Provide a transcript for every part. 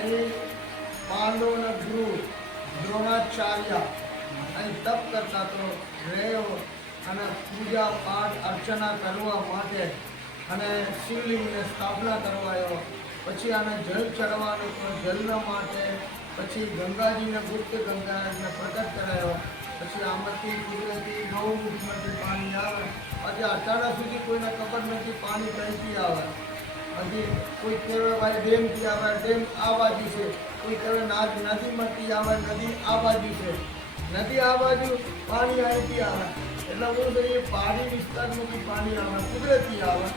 અહીં પાંડવોના ગુરુ દ્રોણાચાર્ય અહીં તપ કરતા તો રહ્યો અને પૂજા, પાઠ, અર્ચના કરવા માટે અને શિવલિંગને સ્થાપના કરવાયો પછી આને જલ ચડવાનું પણ જલના માટે પછી ગંગાજીને ગુપ્ત ગંગાને પ્રગટ કરાયો. પછી આમાંથી કુદરતી નવું મુખમાંથી પાણી આવે. આજે અટાડા સુધી કોઈને ખબર નથી, પાણી કઈથી આવે. હજી કોઈ ભાઈ ડેમથી આવે ડેમ આ બાજુ છે. કોઈ નાદ નદીમાંથી આવે નદી આ બાજુ છે. નદી આ બાજુ પાણી અહીંથી આવે. એટલે હું તો એ પહાડી વિસ્તારમાંથી પાણી આવે, કુદરતી આવે.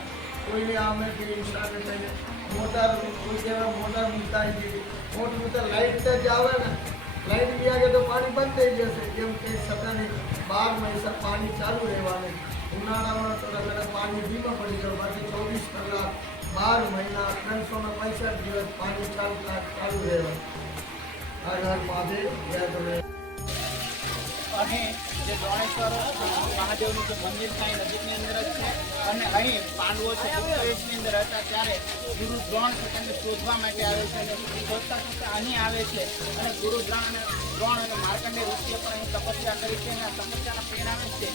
કોઈને આમે કે હિસાબે થઈને મોટર કોઈ કહેવાય મોટા મૂકતા મોટ મૂકતા લાઇટ જ આવે ને. લાઇટ બી આવે તો પાણી બંધ થઈ જશે. જેમ કે સદાની બાર મહિના પાણી ચાલુ રહેવાનું. ઉનાળામાં તો રગડે પાણી ધીમા પડી ગયો બાર મહિના ત્રણસો ને પૈસઠ દિવસ પાણી ચાલુ ચાલુ રહેવાનું આધાર પાસે જય તમે અહીં જે દોણેશ્વર મહાદેવનું જે મંદિર કાંઈ નજીકની અંદર જ છે. અને અહીં પાંડવો છે ગુપ્તવેશની અંદર હતા ત્યારે ગુરુ દ્રોણ છે તેમને શોધવા માટે આવે છે અને શોધતા શોધતા અહીં આવે છે. અને ગુરુ દ્રોણ અને દ્રોણ અને માર્કંડે ઋષિએ પણ અહીં તપસ્યા કરી છે અને તપસ્યાના પરિણામે છે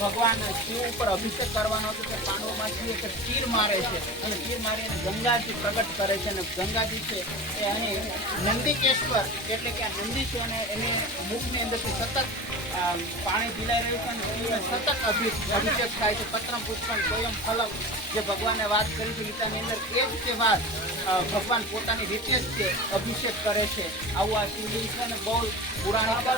ભગવાન શિવ ઉપર અભિષેક કરવાનો હતો કે પાંડવમાં શિવ એક તીર મારે છે. અને તીર મારી અને ગંગાજી પ્રગટ કરે છે અને ગંગાજી છે એ અહીં નંદિકેશ્વર એટલે કે આ નંદી છે અને એની મુખની અંદરથી સતત પાણી પીલાઈ રહ્યું છે અને સતત અભિ, અભિષેક થાય છે. પત્રમ પુષ્પમ સ્વયં ફલક જે ભગવાને વાત કરી છે ગીતાની અંદર, એ જ તે વાત ભગવાન પોતાની રીતે જ તે અભિષેક કરે છે. આવું આ શિવલિંગ છે અને બહુ પુરાણિક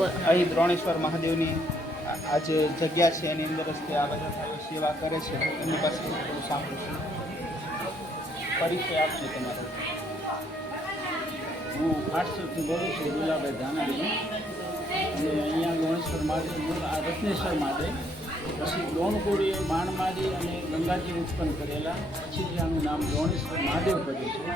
અહીં દ્રોણેશ્વર મહાદેવની આ- જે જગ્યા છે, એની અંદર જ તે આ બધા સેવા કરે છે. એમની પાસે થોડું સાંભળીશું પરિચય આપજો તમારો. હું આઠસોથી બોલું છું, ગુલાબભાઈ ધાનાણી. અને અહીંયા ગણેશ્વર મહાદેવ આ રત્નેશ્વર મહાદેવ. પછી દ્રોણકોડીએ માણમારી અને ગંગાજી ઉત્પન્ન કરેલા પછી આનું નામ દ્રોણેશ્વર મહાદેવ કર્યું છે.